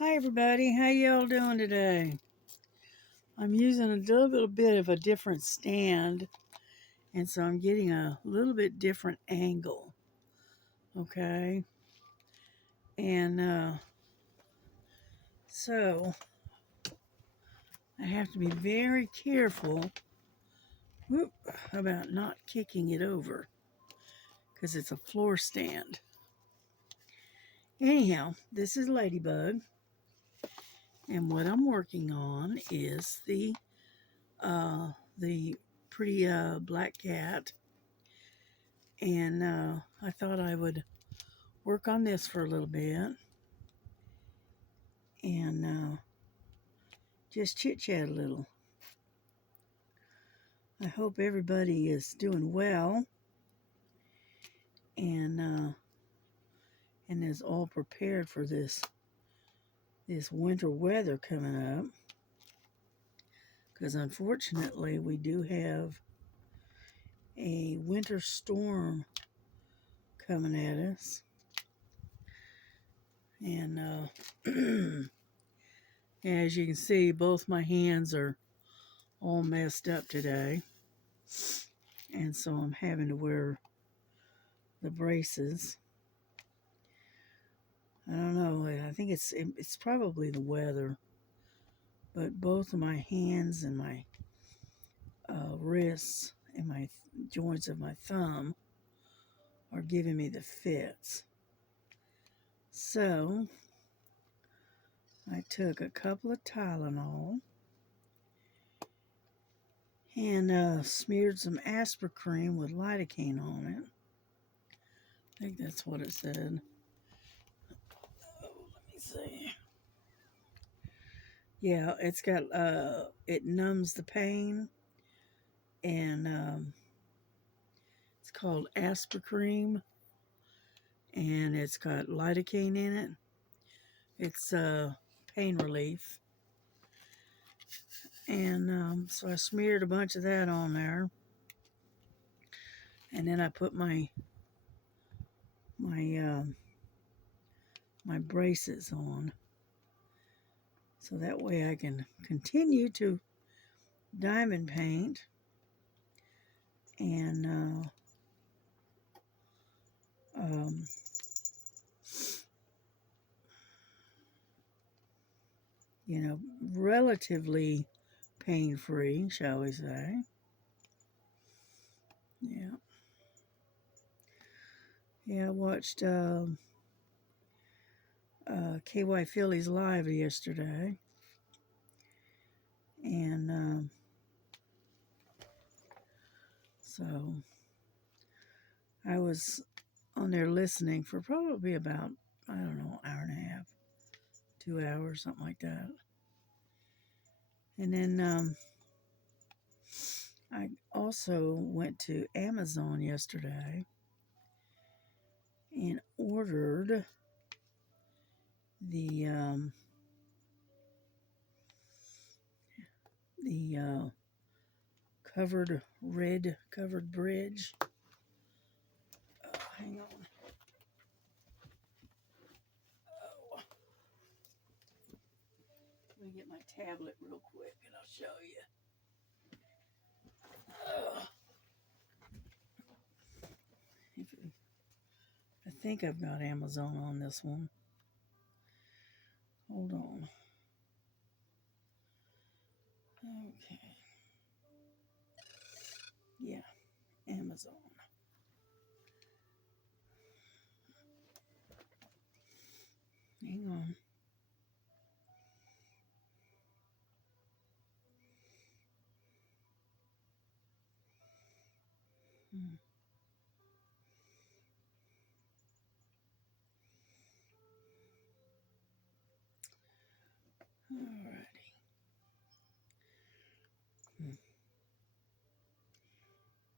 Hi everybody, how y'all doing today? I'm using a little bit of a different stand, and so I'm getting a little bit different angle, okay? And so I have to be very careful about not kicking it over because it's a floor stand. Anyhow, this is Ladybug, and what I'm working on is the pretty black cat, and I thought I would work on this for a little bit and just chit chat a little. I hope everybody is doing well and is all prepared for this winter weather coming up. Because unfortunately, we do have a winter storm coming at us, and as you can see, both my hands are all messed up today, and so I'm having to wear the braces. I don't know. I think it's probably the weather, but both of my hands and my wrists and my joints of my thumb are giving me the fits. So I took a couple of Tylenol and smeared some Aspercreme with lidocaine on it. I think that's what it said. Oh, let me see. Yeah, it's got it numbs the pain, and it's called Aspercreme, and it's got lidocaine in it. It's pain relief, and so I smeared a bunch of that on there, and then I put my my braces on, so that way I can continue to diamond paint and um, relatively pain free, shall we say. Yeah. Yeah, I watched KY Phillies live yesterday, and so I was on there listening for probably about, I don't know, hour and a half, 2 hours, something like that. And then I also went to Amazon yesterday and ordered the red covered bridge. Oh, hang on. Oh, let me get my tablet real quick and I'll show you. Oh, I think I've got Amazon on this one. Hold on. Okay. Yeah, Amazon. Hang on. Hmm. Alrighty.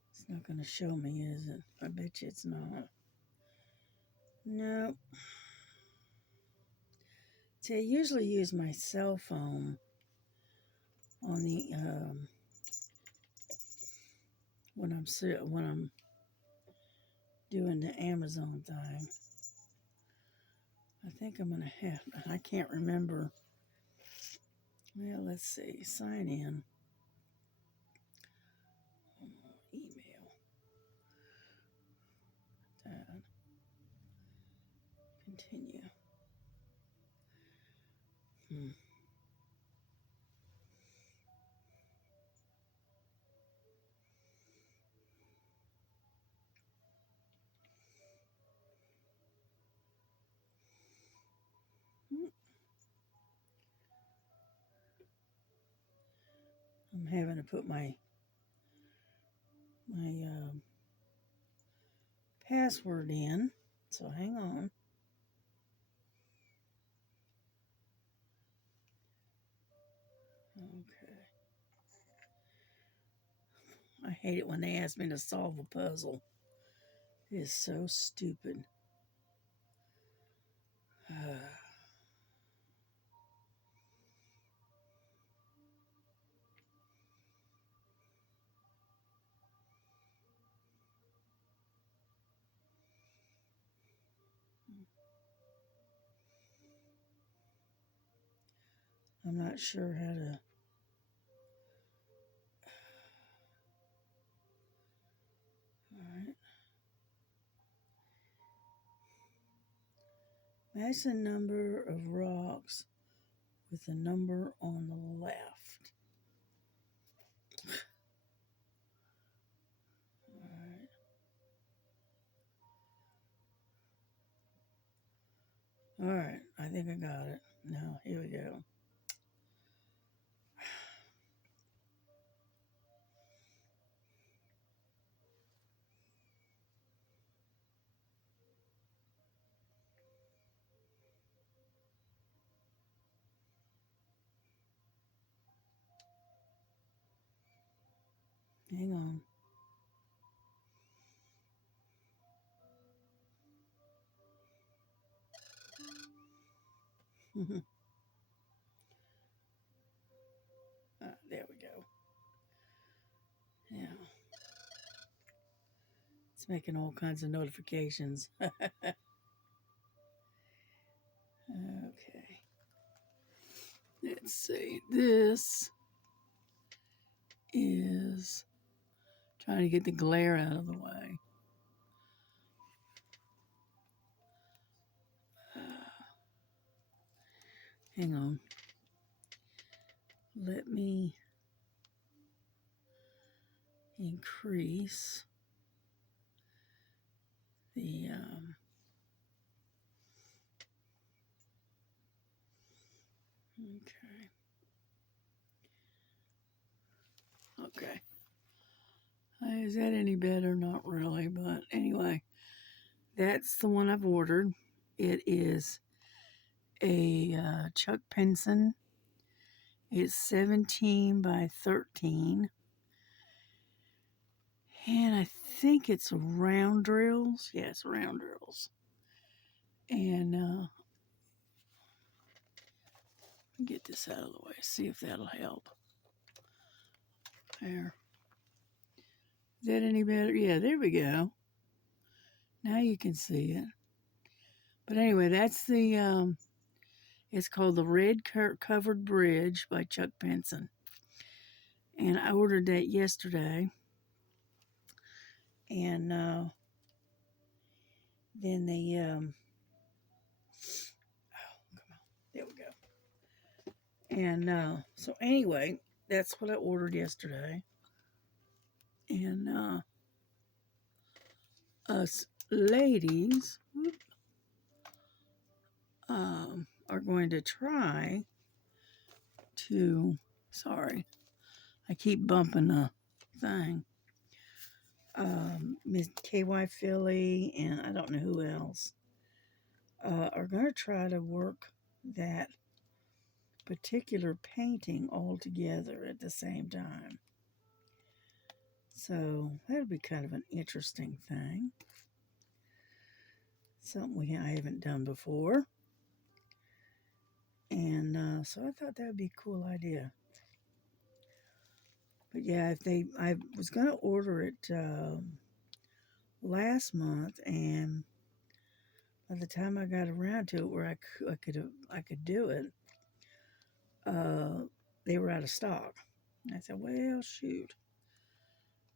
It's not going to show me, is it? I bet you it's not. Nope. See, I usually use my cell phone on the when I'm doing the Amazon thing. I think I'm going to have, I can't remember. Well, let's see. Sign in. Email. Done. Continue. Hmm. I'm having to put my password in. So hang on. Okay. I hate it when they ask me to solve a puzzle. It is so stupid. I'm not sure how to. All right. Match the number of rocks with the number on the left. All right. All right. I think I got it. Now, here we go. Hang on. There we go. Yeah. It's making all kinds of notifications. Okay. Let's see. This is trying to get the glare out of the way. Hang on. Let me increase the okay. Is that any better? Not really, but anyway, that's the one I've ordered. It is a Chuck Penson. It's 17 by 13. And I think it's round drills. Yeah, it's round drills. And get this out of the way, see if that'll help. There. Is that any better? Yeah, there we go. Now you can see it. But anyway, that's the, it's called the Red Covered Bridge by Chuck Penson. And I ordered that yesterday. And then they, oh, come on. There we go. And so anyway, that's what I ordered yesterday. And us ladies are going to try to, sorry, I keep bumping the thing. Miss KY Philly and I don't know who else are going to try to work that particular painting all together at the same time. So that'll be kind of an interesting thing. Something I haven't done before. And so I thought that would be a cool idea. But yeah, I was going to order it last month, and by the time I got around to it where I could do it, uh, they were out of stock. And I said, well, shoot.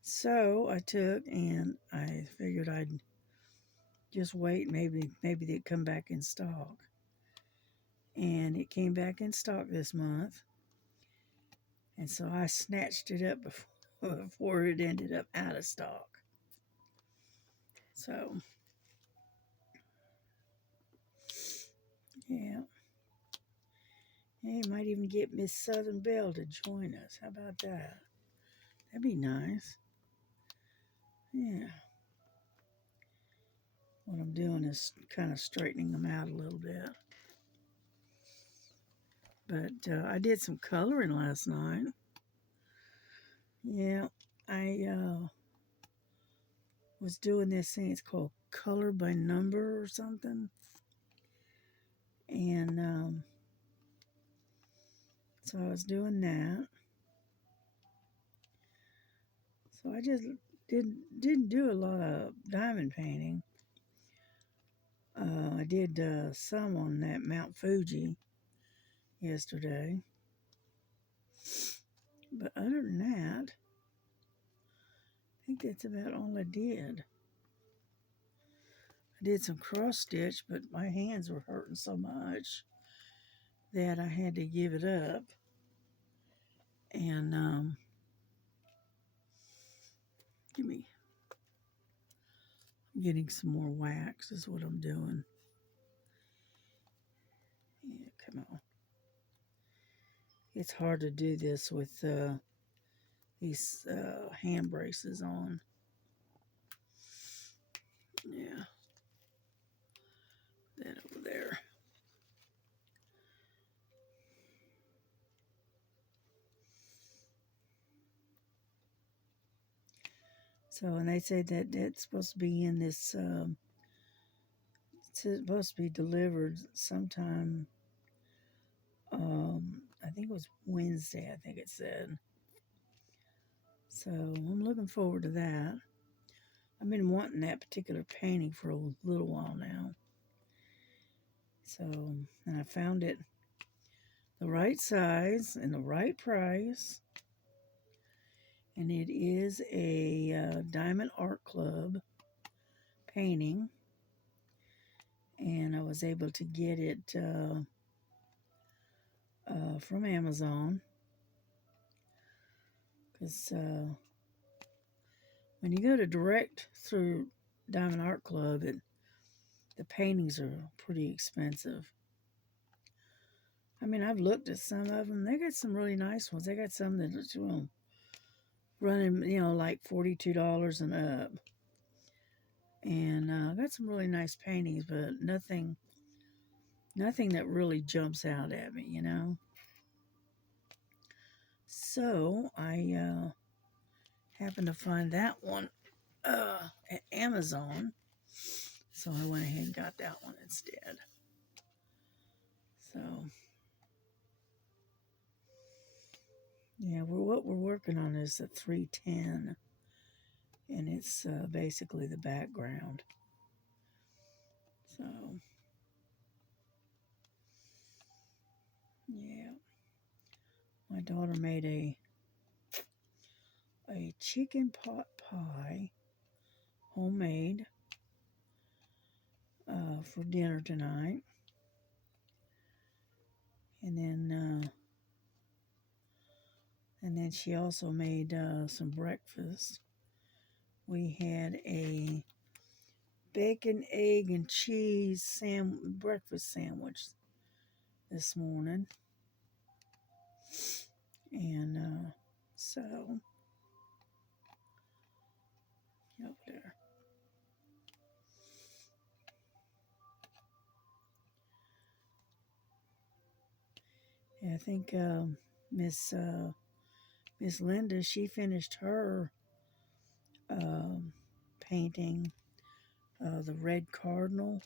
So I took and I figured I'd just wait. Maybe they'd come back in stock. And it came back in stock this month. And so I snatched it up before it ended up out of stock. So, yeah. Hey, might even get Miss Southern Belle to join us. How about that? That'd be nice. Yeah. What I'm doing is kind of straightening them out a little bit. But I did some coloring last night. Yeah, I was doing this thing. It's called Color by Number or something. And so I was doing that. So I just didn't do a lot of diamond painting. I did some on that Mount Fuji yesterday. But other than that, I think that's about all I did. I did some cross stitch, but my hands were hurting so much that I had to give it up. And getting some more wax is what I'm doing. Yeah, come on. It's hard to do this with these hand braces on. Yeah, that over there. So, and they say that that's supposed to be in this, it's supposed to be delivered sometime, I think it was Wednesday, I think it said. So I'm looking forward to that. I've been wanting that particular painting for a little while now. So, and I found it the right size and the right price. And it is a Diamond Art Club painting. And I was able to get it from Amazon. Because when you go to direct through Diamond Art Club, the paintings are pretty expensive. I mean, I've looked at some of them. They got some really nice ones. They got some that's running, like $42 and up. And I got some really nice paintings, but nothing that really jumps out at me, So I happened to find that one at Amazon. So I went ahead and got that one instead. So, yeah, what we're working on is the 310. And it's basically the background. So, yeah. My daughter made a chicken pot pie, homemade, for dinner tonight. And then she also made some breakfast. We had a bacon, egg, and cheese breakfast sandwich this morning. And so, over there. Yeah, I think Miss Linda, she finished her painting the red cardinal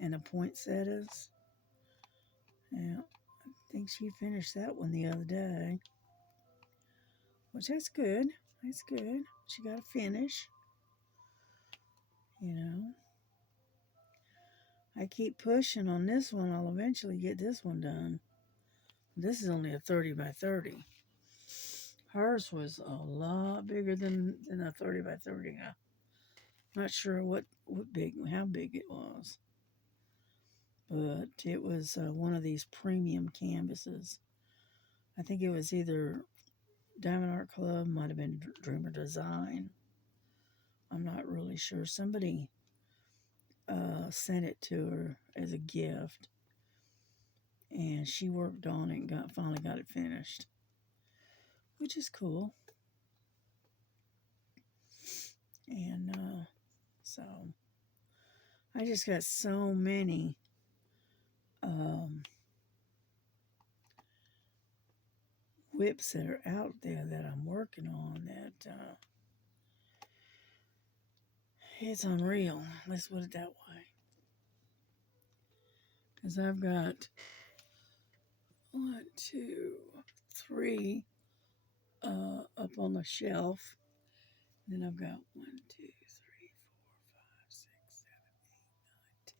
and the poinsettias. Yeah, I think she finished that one the other day, which that's good. That's good. She got a finish, you know. I keep pushing on this one. I'll eventually get this one done. This is only a 30 by 30. Hers was a lot bigger than a 30 by 30. I'm not sure how big it was, but it was one of these premium canvases. I think it was either Diamond Art Club, might have been Dreamer Design. I'm not really sure. Somebody sent it to her as a gift, and she worked on it and finally got it finished, which is cool. And so I just got so many whips that are out there that I'm working on that it's unreal. Let's put it that way. Because I've got 1, 2, 3 up on the shelf. And then I've got 1, 2, 3, 4, 5, 6, 7, 8,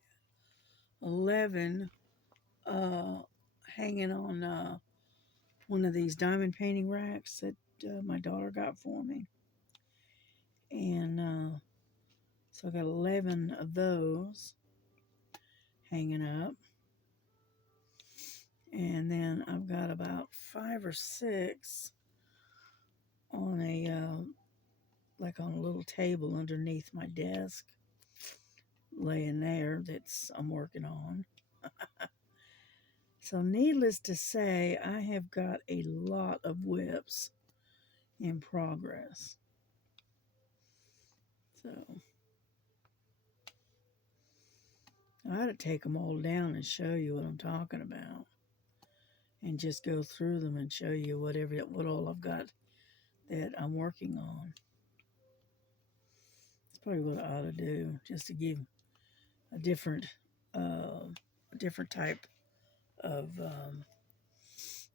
9, 10, 11 hanging on one of these diamond painting racks that my daughter got for me. And so I got 11 of those hanging up. And then I've got about 5 or 6 on like on a little table underneath my desk, laying there I'm working on. So needless to say, I have got a lot of whips in progress. So I ought to take them all down and show you what I'm talking about, and just go through them and show you what all I've got that I'm working on. That's probably what I ought to do, just to give a different type of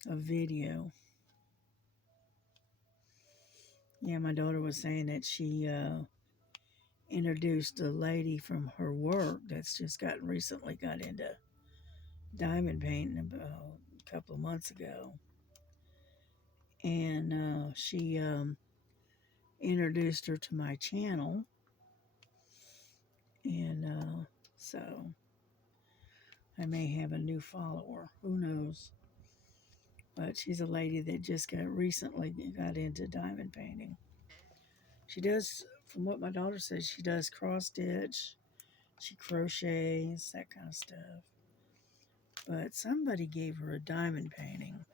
video. Yeah, my daughter was saying that she introduced a lady from her work that's just recently got into diamond painting about a couple of months ago, and she introduced her to my channel, and so I may have a new follower. Who knows? But she's a lady that just recently got into diamond painting. She does, from what my daughter says, she does cross stitch, she crochets, that kind of stuff. But somebody gave her a diamond painting,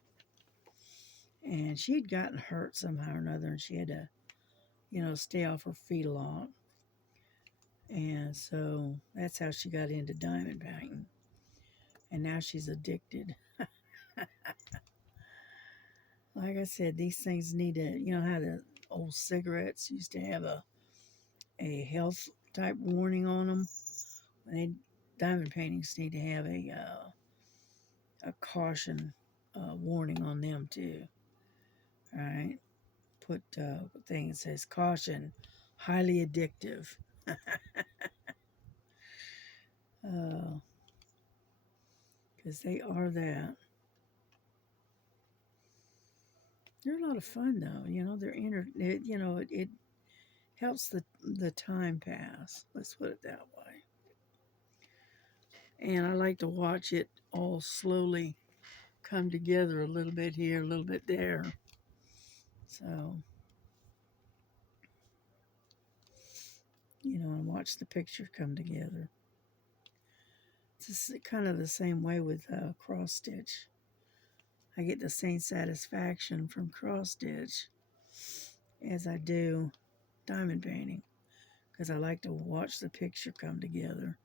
and she had gotten hurt somehow or another, and she had to, stay off her feet a lot. And so that's how she got into diamond painting. And now she's addicted. Like I said, these things need to, how the old cigarettes used to have a health type warning on them. Diamond paintings need to have a caution warning on them too. All right, put a thing that says caution, highly addictive. Because they are that. They're a lot of fun though. It helps the time pass. Let's put it that way. And I like to watch it all slowly come together, a little bit here, a little bit there. So, and watch the picture come together. It's just kind of the same way with cross stitch. I get the same satisfaction from cross stitch as I do diamond painting, because I like to watch the picture come together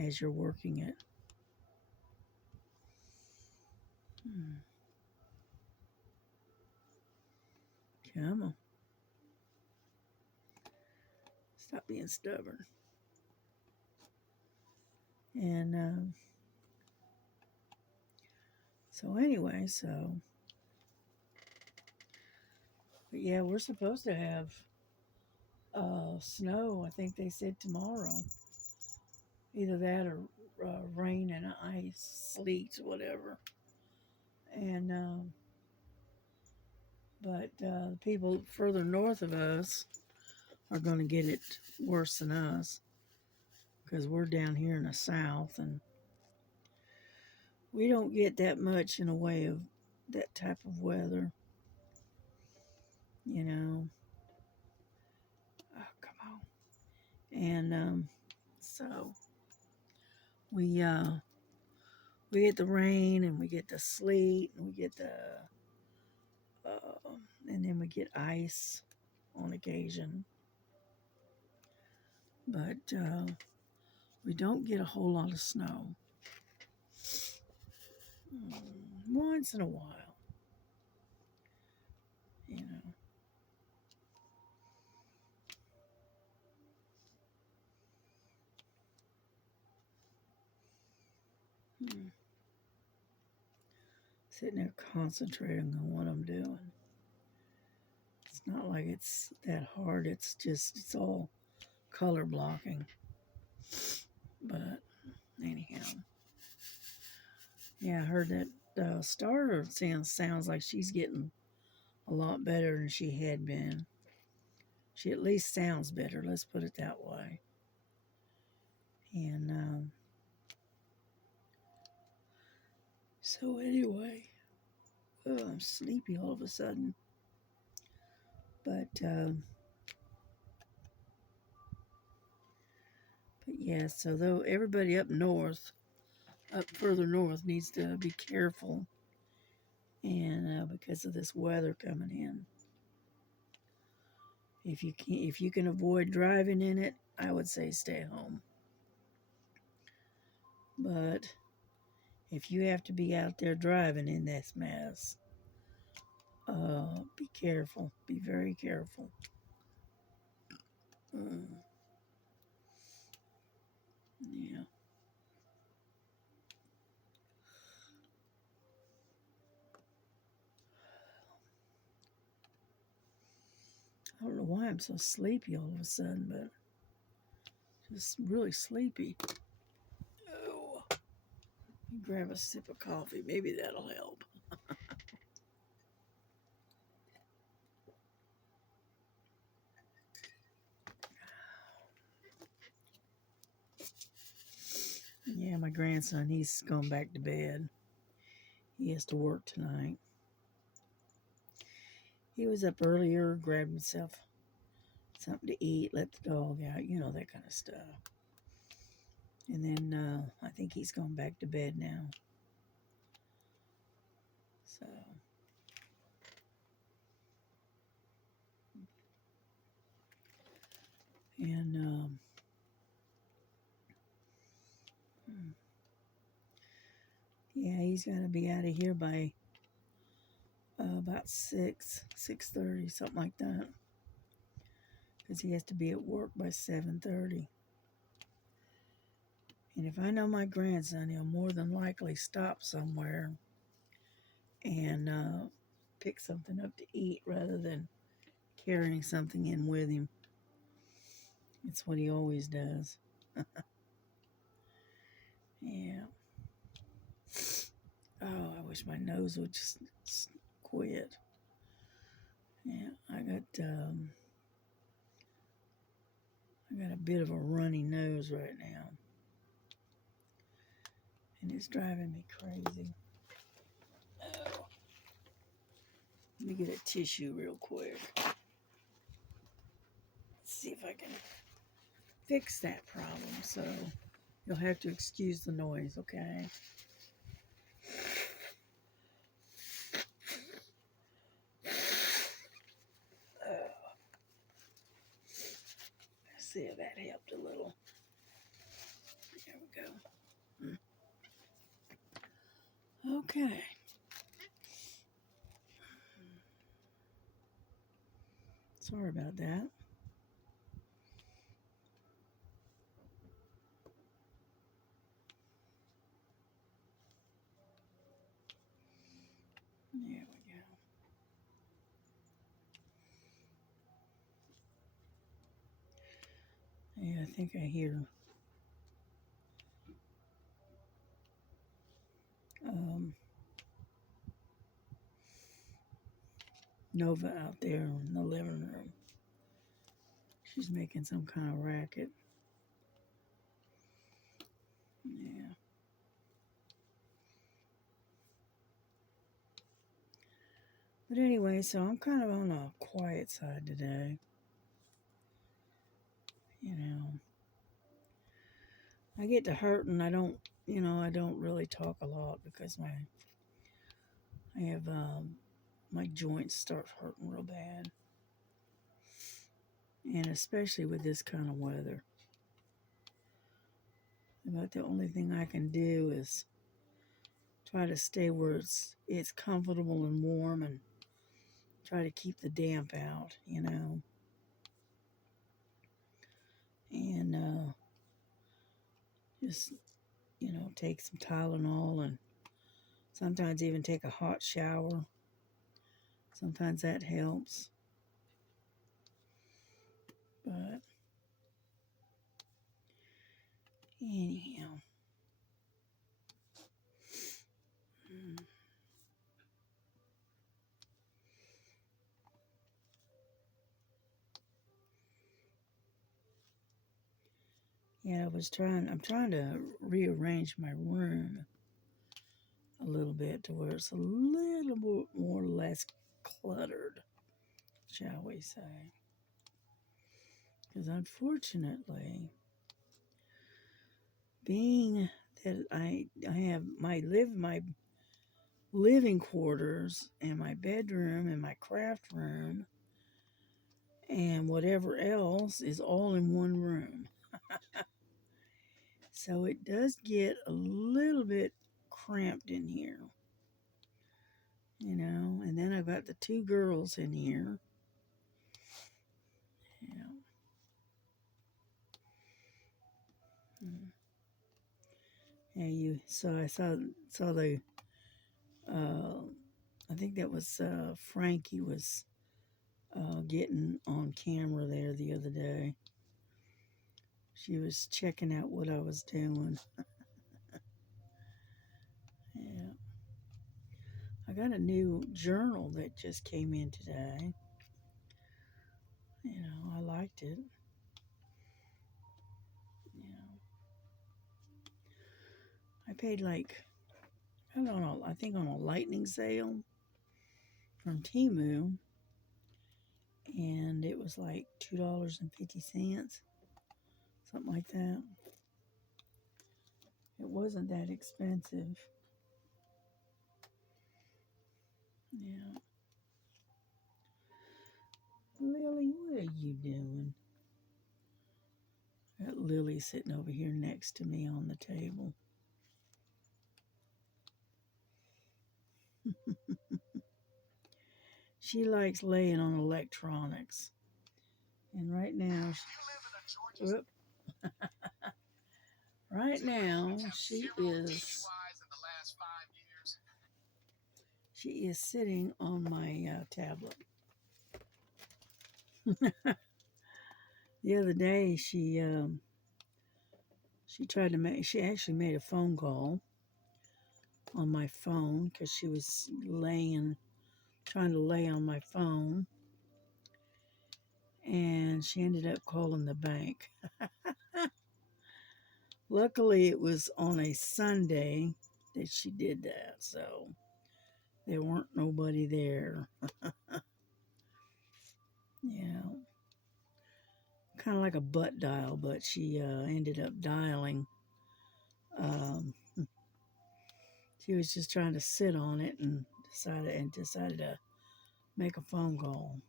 as you're working it. Come on. Stop being stubborn. And so anyway, but yeah, we're supposed to have snow. I think they said tomorrow. Either that or rain and ice, sleet, whatever. And but the people further north of us are going to get it worse than us because we're down here in the south and we don't get that much in a way of that type of weather, you know. Oh, come on. And so we we get the rain and we get the sleet and we get the and then we get ice on occasion. But we don't get a whole lot of snow. Once in a while, you know. Hmm. Sitting there concentrating on what I'm doing. It's not like it's that hard. It's just, it's all color blocking. But anyhow, yeah, I heard that starter sounds like she's getting a lot better than she had been. She at least sounds better, let's put it that way. And so anyway, oh, I'm sleepy all of a sudden. But yeah, so though everybody up north, up further north, needs to be careful, and because of this weather coming in, if you can avoid driving in it, I would say stay home. But if you have to be out there driving in this mess, be careful. Be very careful. Mm, yeah. I don't know why I'm so sleepy all of a sudden, but just really sleepy. Oh, grab a sip of coffee. Maybe that'll help. Yeah, my grandson, he's gone back to bed. He has to work tonight. He was up earlier, grabbed himself something to eat, let the dog out, you know, that kind of stuff. And then I think he's gone back to bed now. So, and yeah, he's got to be out of here by about 6:30, something like that, because he has to be at work by 7:30. And if I know my grandson, he'll more than likely stop somewhere and pick something up to eat rather than carrying something in with him. It's what he always does. Yeah. Oh, I wish my nose would just quit. Yeah, I got a bit of a runny nose right now, and it's driving me crazy. Oh, let me get a tissue real quick. Let's see if I can fix that problem. So you'll have to excuse the noise, okay? Let's see if that helped a little. There we go. Okay. Sorry about that. There we go. Yeah, I think I hear Nova out there in the living room. She's making some kind of racket. Yeah. But anyway, so I'm kind of on a quiet side today. You know, I get to hurting. I don't really talk a lot because I have my joints start hurting real bad, and especially with this kind of weather. About the only thing I can do is try to stay where it's comfortable and warm, and try to keep the damp out. And just take some Tylenol, and sometimes even take a hot shower. Sometimes that helps. But anyhow, mm, yeah, I'm trying to rearrange my room a little bit to where it's a little bit more less cluttered, shall we say. Because unfortunately, being that I have my living quarters and my bedroom and my craft room and whatever else is all in one room. So it does get a little bit cramped in here, and then I've got the two girls in here. Yeah. Mm. Yeah, I saw the uh I think that was Frankie was getting on camera there the other day. She was checking out what I was doing. Yeah. I got a new journal that just came in today. I liked it. Yeah. I paid like, I don't know, I think on a lightning sale from Temu, and it was like $2.50, something like that. It wasn't that expensive. Yeah. Lily, what are you doing? Got Lily sitting over here next to me on the table. She likes laying on electronics. And right now she is sitting on my tablet. The other day she actually made a phone call on my phone because she was trying to lay on my phone, and she ended up calling the bank. Luckily, it was on a Sunday that she did that, so there weren't nobody there. Yeah, kind of like a butt dial, but she ended up dialing. Um, she was just trying to sit on it and decided to make a phone call.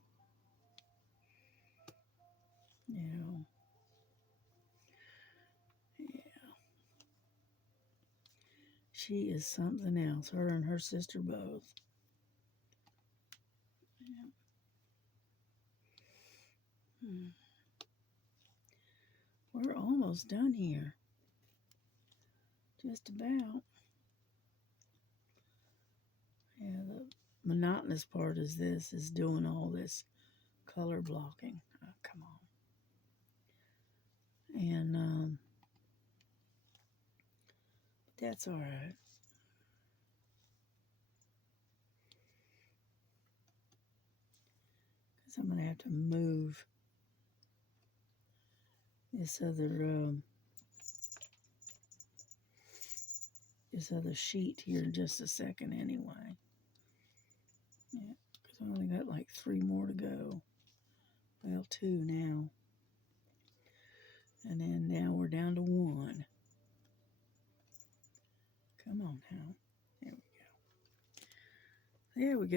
You Yeah, she is something else. Her and her sister both. Yeah. Hmm. We're almost done here. Just about. Yeah, the monotonous part is doing all this color blocking. Oh, come on. And that's all right. So I'm going to have to move this other sheet here in just a second anyway. Yeah, because I only got like 3 more to go. Well, 2 now. And then now we're down to 1. Come on now. There we go.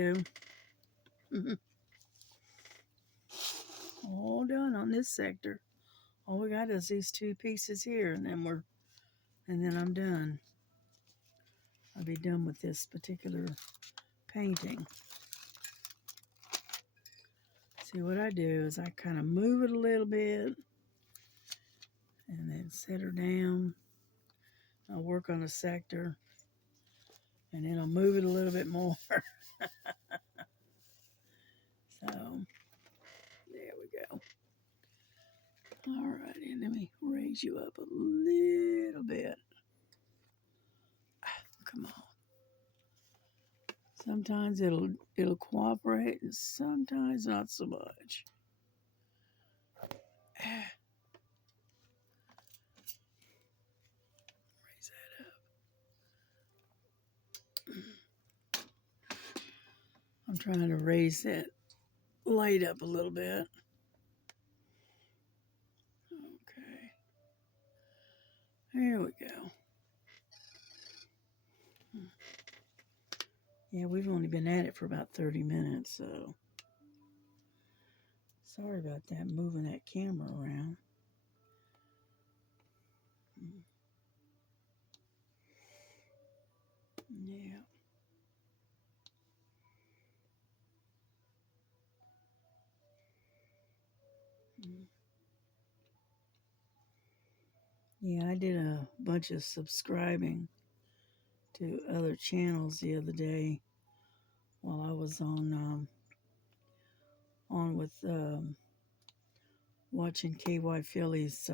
There we go. All done on this sector. All we got is these 2 pieces here, and then I'm done. I'll be done with this particular painting. See, what I do is I kind of move it a little bit and then set her down. I'll work on a sector and then I'll move it a little bit more. So, there we go. All righty, let me raise you up a little bit. Come on. Sometimes it'll cooperate and sometimes not so much. Raise that up. I'm trying to raise that light up a little bit. Okay. There we go. Yeah, we've only been at it for about 30 minutes, so sorry about that, moving that camera around. Yeah. Yeah, I did a bunch of subscribing to other channels the other day while I was on with watching KY Philly's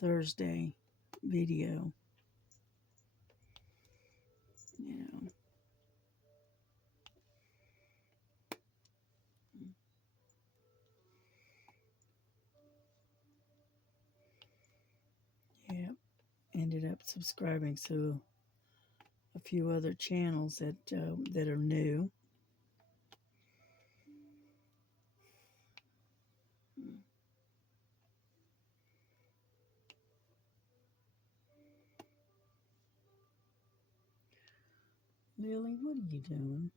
Thursday video. You know. Yeah, ended up subscribing to a few other channels that are new. Lily, what are you doing?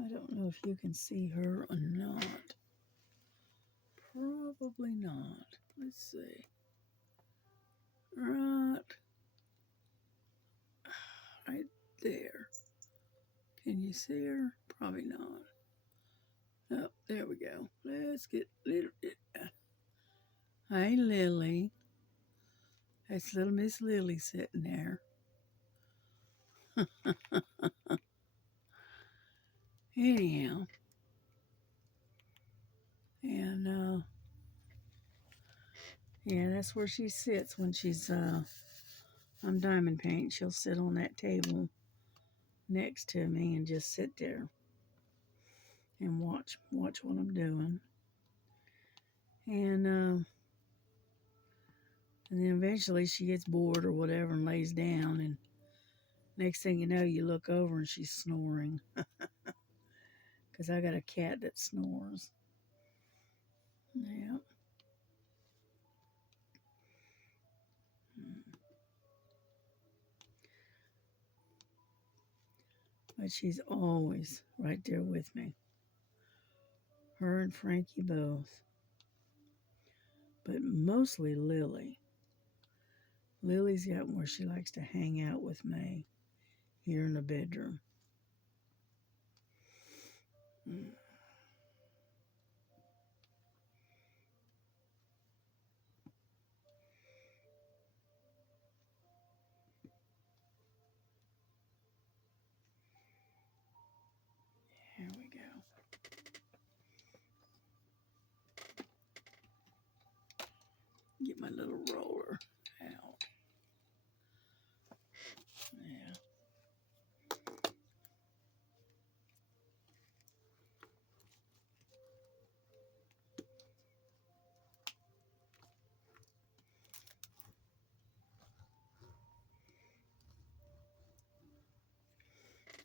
I don't know if you can see her or not. Probably not. Let's see. Right there. Can you see her? Probably not. Oh, there we go. Let's get little. Hi, Lily. That's little Miss Lily sitting there. Anyhow, and yeah, that's where she sits when she's I'm diamond paint. She'll sit on that table next to me and just sit there and watch what I'm doing. And then eventually she gets bored or whatever and lays down, and next thing you know, you look over and she's snoring. Because I got a cat that snores. Yeah. But she's always right there with me. Her and Frankie both. But mostly Lily. Lily's got where she likes to hang out with me here in the bedroom. Here we go. Get my little roller out. Yeah.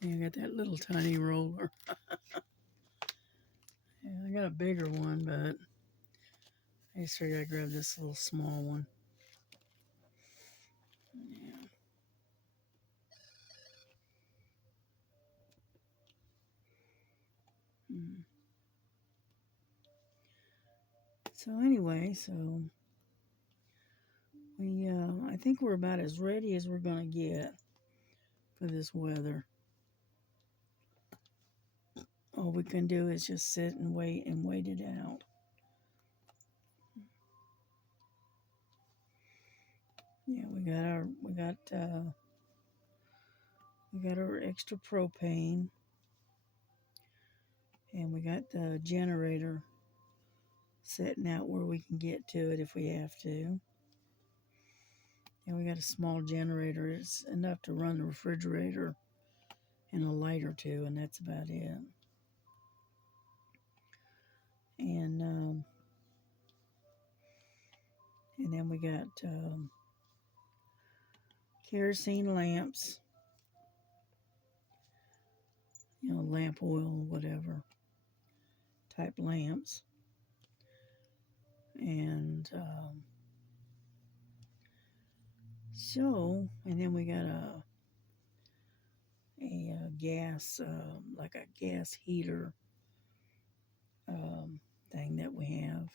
Yeah, I got that little tiny roller. Yeah, I got a bigger one, but I just figured I'd grab this little small one. Yeah. Mm. So anyway, we I think we're about as ready as we're gonna get for this weather. All we can do is just sit and wait it out. Yeah, we got our extra propane, and we got the generator setting out where we can get to it if we have to. And we got a small generator. It's enough to run the refrigerator and a light or two, and that's about it. And and then we got kerosene lamps, lamp oil, whatever type lamps, and and then we got a gas, like a gas heater thing that we have,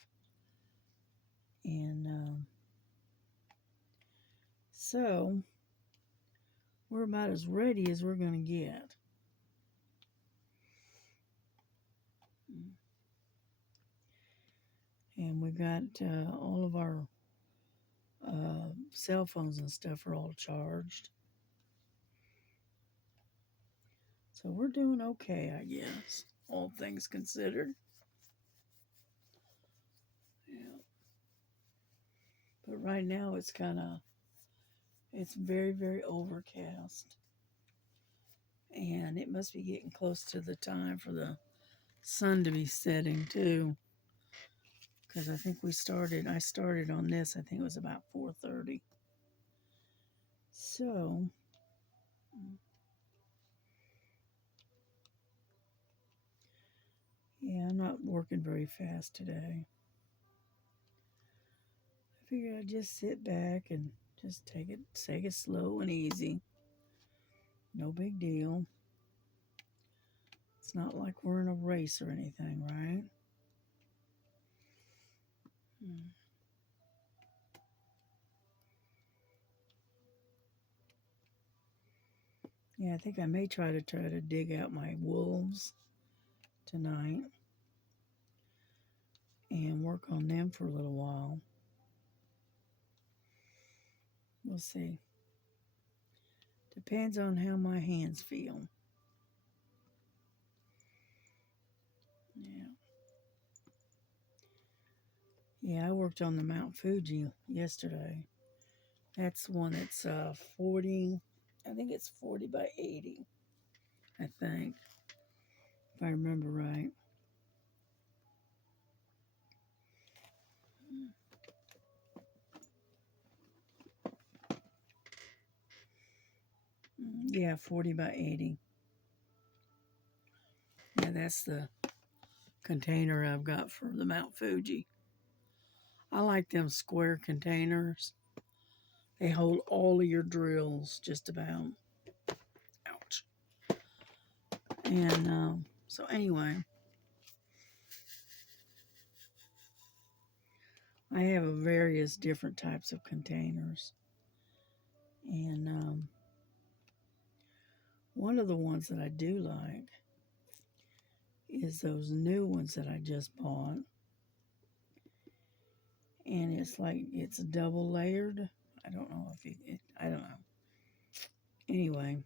and so we're about as ready as we're gonna get. And we've got all of our cell phones and stuff are all charged. So we're doing okay, I guess, all things considered. Yeah. But right now it's very, very overcast. And it must be getting close to the time for the sun to be setting too. Because I started on this, I think it was about 4:30. So, yeah, I'm not working very fast today. I figured I'd just sit back and just take it slow and easy. No big deal. It's not like we're in a race or anything, right? Mm. Yeah, I think I may try to dig out my wolves tonight and work on them for a little while. We'll see. Depends on how my hands feel. Yeah. Yeah, I worked on the Mount Fuji yesterday. That's one that's 40, I think it's 40 by 80, I think, if I remember right. Yeah, 40 by 80. Yeah, that's the container I've got for the Mount Fuji. I like them square containers. They hold all of your drills, just about. Ouch. And so, anyway, I have various different types of containers. And one of the ones that I do like is those new ones that I just bought. And it's double layered. I don't know if I don't know. Anyway,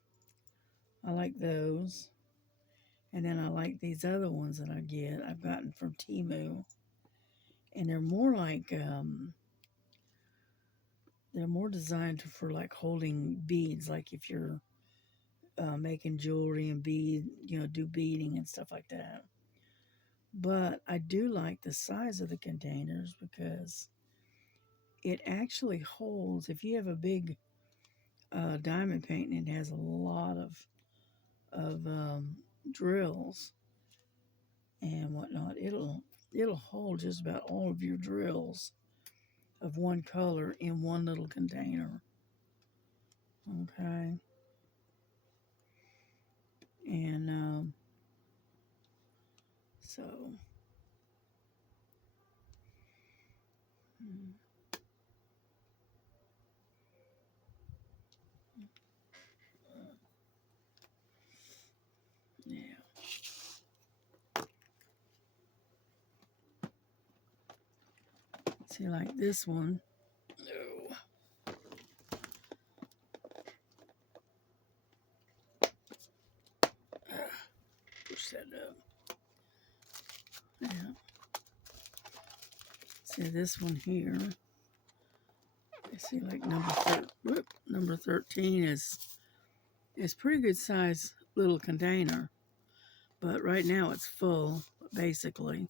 I like those. And then I like these other ones that I've gotten from Temu. And they're more designed for like holding beads, like if you're making jewelry and do beading and stuff like that. But I do like the size of the containers because it actually holds, if you have a big diamond painting, it has a lot of of drills and whatnot. It'll hold just about all of your drills of one color in one little container. Okay. And so, mm, yeah. See, like this one. No. Push that up. Yeah. See this one here. I see like number 13 is pretty good size little container, but right now it's full basically.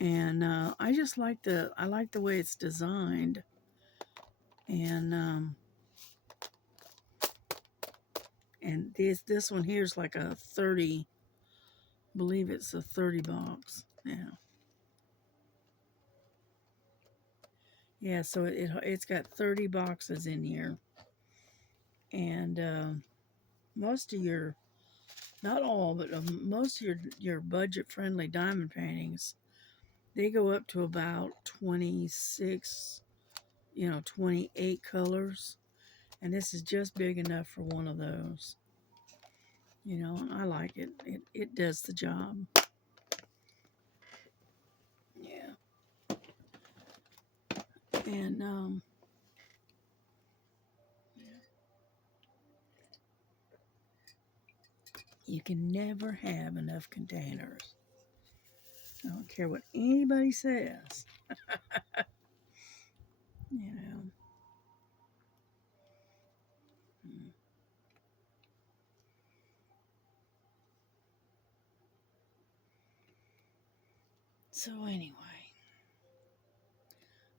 And I just like the way it's designed. And and this one here is like a 30. I believe it's a 30 box. Yeah. Yeah, so it's got 30 boxes in here. And most of your, not all, but most of your budget-friendly diamond paintings, they go up to about 26, 28 colors. And this is just big enough for one of those. I like it. It does the job. Yeah. And you can never have enough containers. I don't care what anybody says. you know. Mm. So anyway,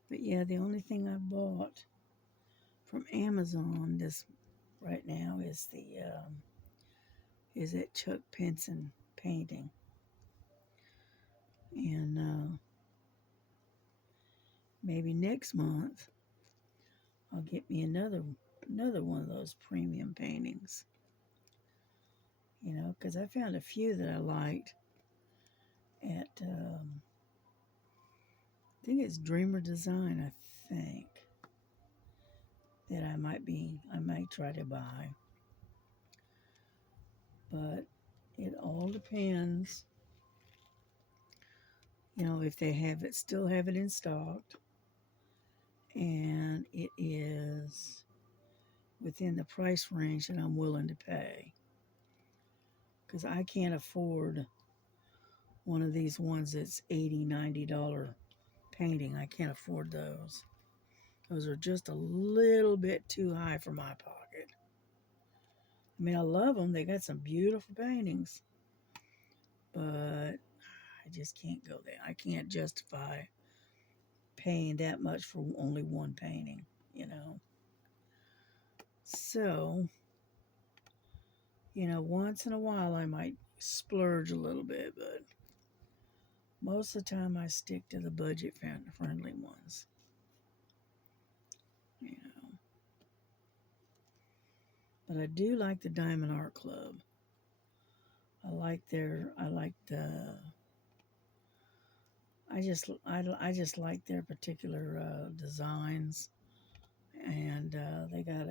but yeah, the only thing I bought from Amazon this right now is that Chuck Pinson painting, and maybe next month I'll get me another one of those premium paintings. Because I found a few that I liked at I think it's Dreamer Design. I think that I might try to buy, but it all depends. If they still have it in stock, and it is within the price range that I'm willing to pay. Because I can't afford one of these ones that's $80, $90 painting. I can't afford those. Those are just a little bit too high for my pocket. I mean, I love them. They got some beautiful paintings, but I just can't go there. I can't justify paying that much for only one painting, So, once in a while I might splurge a little bit, but most of the time I stick to the budget friendly ones, you know. But I do like the Diamond Art Club. I just like their particular designs, and they got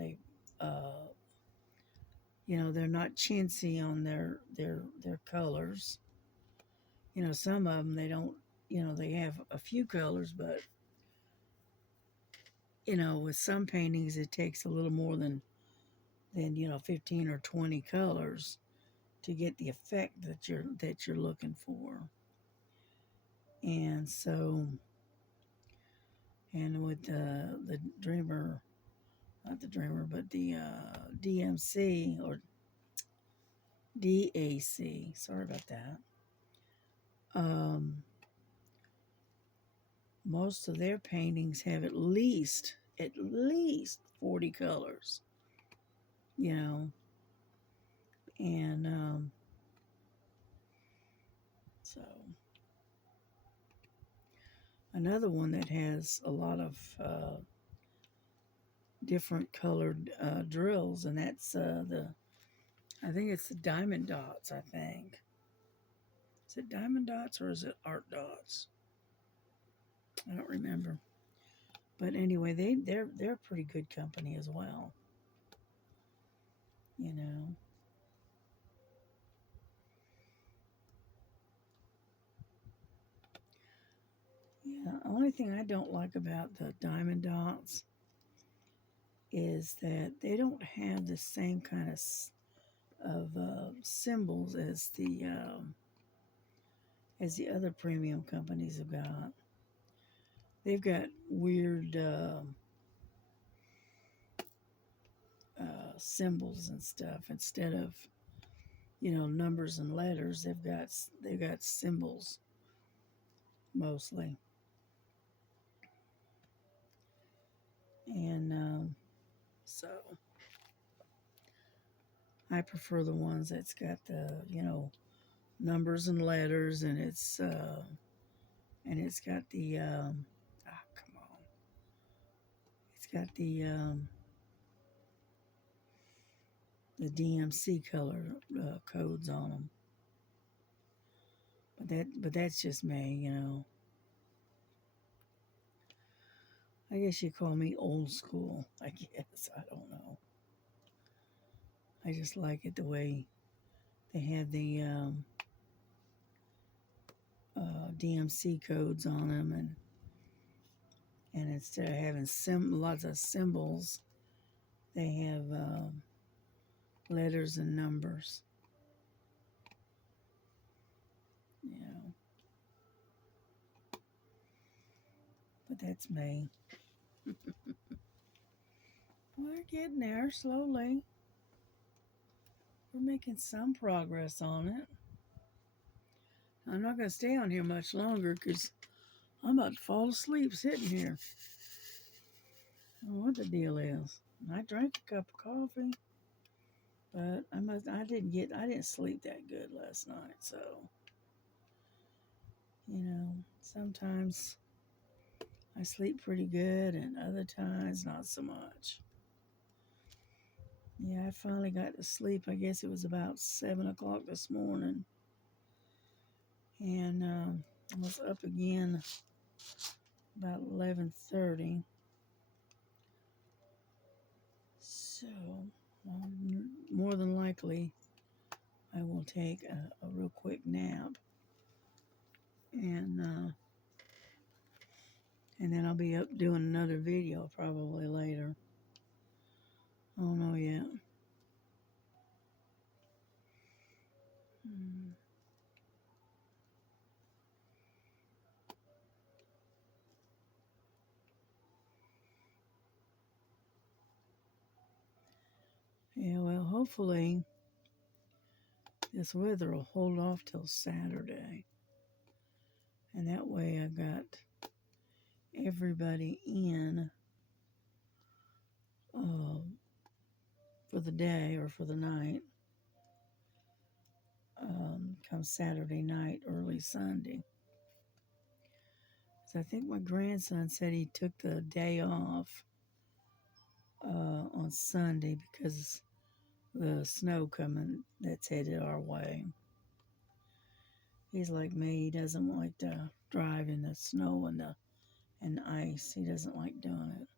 they're not chintzy on their colors. Some of them they don't, they have a few colors, but with some paintings it takes a little more than 15 or 20 colors to get the effect that you're looking for. And so, and with the Dreamer, not the Dreamer, but the DMC or DAC, sorry about that. Most of their paintings have at least 40 colors, And so another one that has a lot of different colored drills, and that's I think it's the Diamond Dots, I think. Is it Diamond Dots or is it Art Dots? I don't remember. But anyway, they're pretty good company as well. You know. Yeah, only thing I don't like about the Diamond Dots is that they don't have the same kind of symbols as the other premium companies have got. They've got weird symbols and stuff instead of numbers and letters. They've got symbols mostly, and so I prefer the ones that's got the numbers and letters, and it's got the come on, it's got the DMC color codes on them. But that's just me. I guess you call me old school. I guess I don't know. I just like it the way they have the DMC codes on them, and instead of having lots of symbols, they have letters and numbers. But that's me. We're getting there slowly. We're making some progress on it. I'm not going to stay on here much longer because I'm about to fall asleep sitting here. I don't know what the deal is. I drank a cup of coffee, but I didn't sleep that good last night, so sometimes I sleep pretty good and other times not so much. Yeah, I finally got to sleep. I guess it was about 7 o'clock this morning. And I was up again about 11:30. So, more than likely, I will take a real quick nap. And then I'll be up doing another video probably later. I don't know yet. Yeah, well, hopefully this weather will hold off till Saturday. And that way I've got everybody in for the day or for the night come Saturday night, early Sunday. So I think my grandson said he took the day off on Sunday because the snow coming that's headed our way. He's like me. He doesn't like to drive in the snow and the ice. He doesn't like doing it.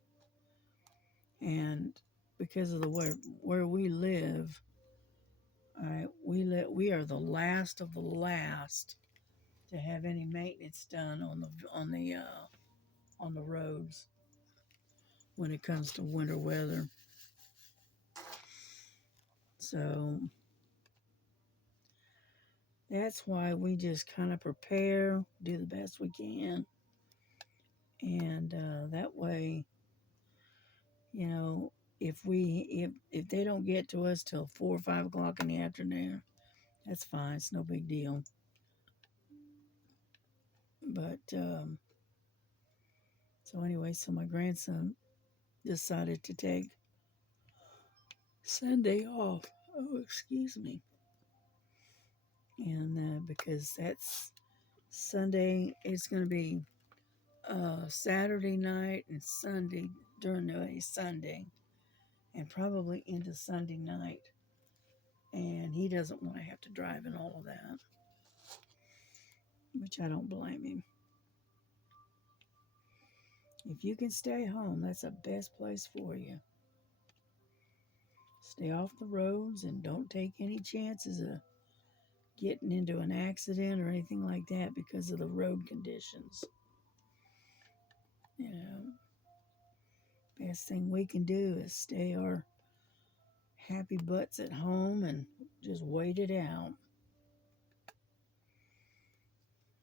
And because of the where we live, we are the last of the last to have any maintenance done on the roads when it comes to winter weather. So that's why we just kind of prepare, do the best we can, and that way, if they don't get to us till 4 or 5 o'clock in the afternoon, that's fine. It's no big deal. But so anyway, so my grandson decided to take Sunday off. Oh, excuse me. And because that's Sunday, it's going to be Saturday night and Sunday during a Sunday, and probably into Sunday night. And he doesn't want to have to drive and all of that, which I don't blame him. If you can stay home, that's the best place for you. Stay off the roads and don't take any chances of getting into an accident or anything like that because of the road conditions. You know, best thing we can do is stay our happy butts at home and just wait it out.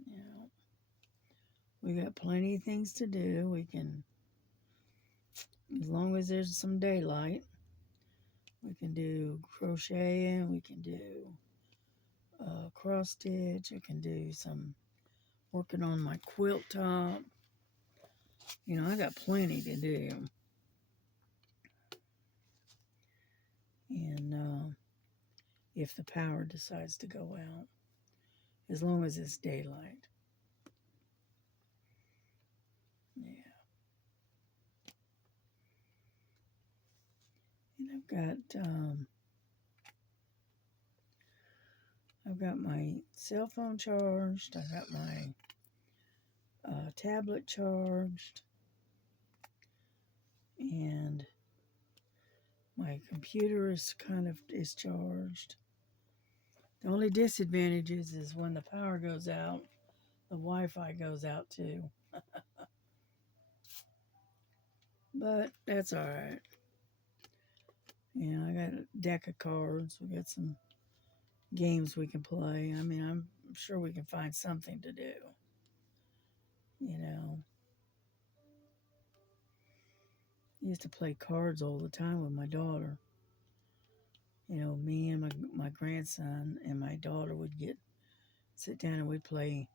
You know, we got plenty of things to do. We can, as long as there's some daylight, we can do crocheting, we can do cross stitch, I can do some working on my quilt top. You know, I got plenty to do. And if the power decides to go out, as long as it's daylight. Yeah. And I've got my cell phone charged. I got my tablet charged, and my computer is charged. The only disadvantage is when the power goes out, the Wi-Fi goes out too. But that's all right. You know, I got a deck of cards. We got some games we can play. I mean, I'm sure we can find something to do. You know, I used to play cards all the time with my daughter. You know, me and my grandson and my daughter would sit down and we'd play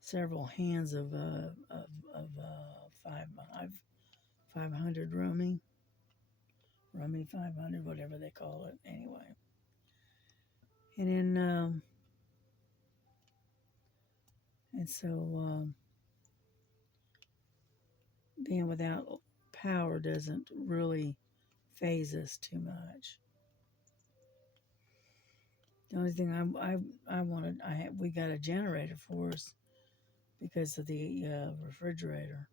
several hands of 500 rummy 500, whatever they call it. Anyway, and then and so being without power doesn't really phase us too much. The only thing we got a generator for us because of the refrigerator.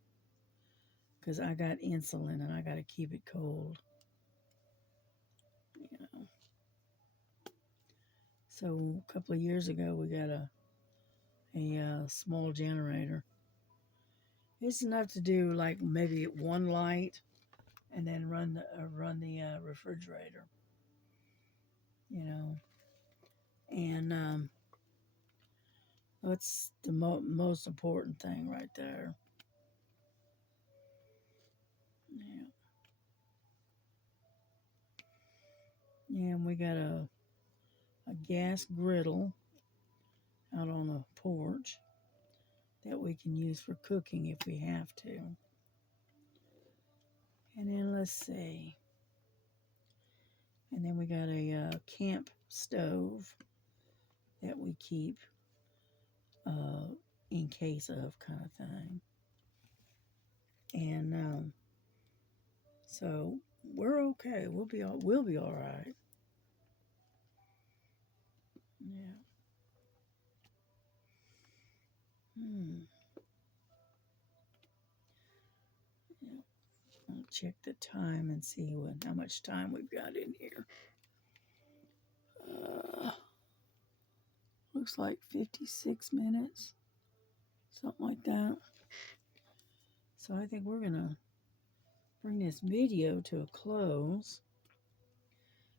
Because I got insulin and I got to keep it cold. You know. So a couple of years ago, we got a small generator. It's enough to do like maybe one light, and then run the refrigerator. You know, and that's the most important thing right there. Yeah. Yeah, and we got a gas griddle out on the porch that we can use for cooking if we have to. And then let's see. And then we got a camp stove that we keep in case of kind of thing. And so we're okay. We'll be all right. Yeah. Hmm. Yeah. I'll check the time and see how much time we've got in here. Looks like 56 minutes, something like that. So I think we're gonna bring this video to a close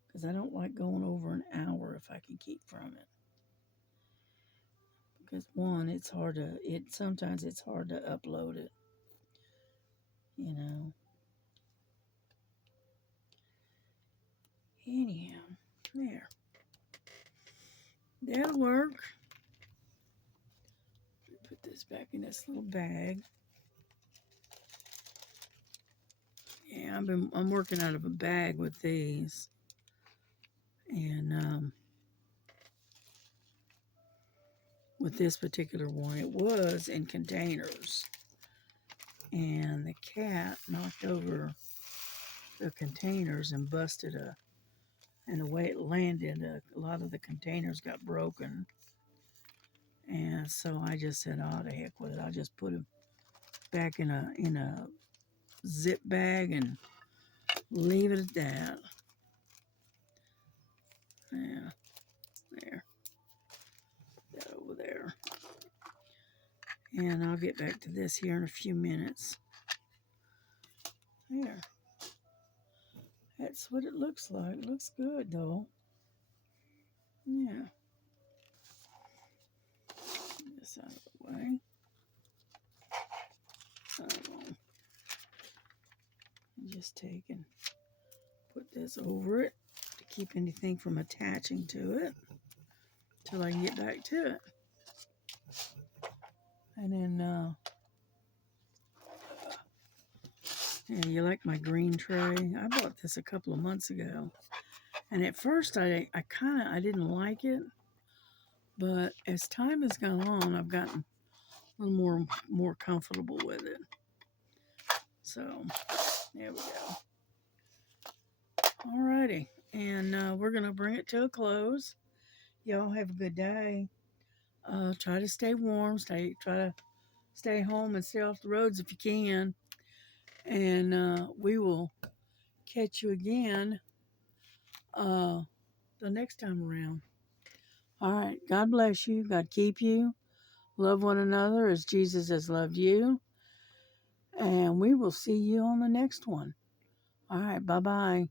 because I don't like going over an hour if I can keep from it. Because one, sometimes it's hard to upload it, you know. Anyhow, there. That'll work. Put this back in this little bag. Yeah, I'm working out of a bag with these. And with this particular one. It was in containers, and the cat knocked over the containers and busted and the way it landed, a lot of the containers got broken. And so I just said, oh, the heck with it. I'll just put them back in a zip bag and leave it at that. Yeah, there, that over there. And I'll get back to this here in a few minutes. There. That's what it looks like. It looks good though. Yeah. This out of the way. So just take and put this over it to keep anything from attaching to it till I can get back to it. And then, yeah, you like my green tray? I bought this a couple of months ago. And at first I didn't like it, but as time has gone on, I've gotten a little more comfortable with it. So there we go. Alrighty, and we're gonna bring it to a close. Y'all have a good day. Try to stay warm. Try to stay home and stay off the roads if you can. And we will catch you again the next time around. All right. God bless you. God keep you. Love one another as Jesus has loved you. And we will see you on the next one. All right. Bye-bye.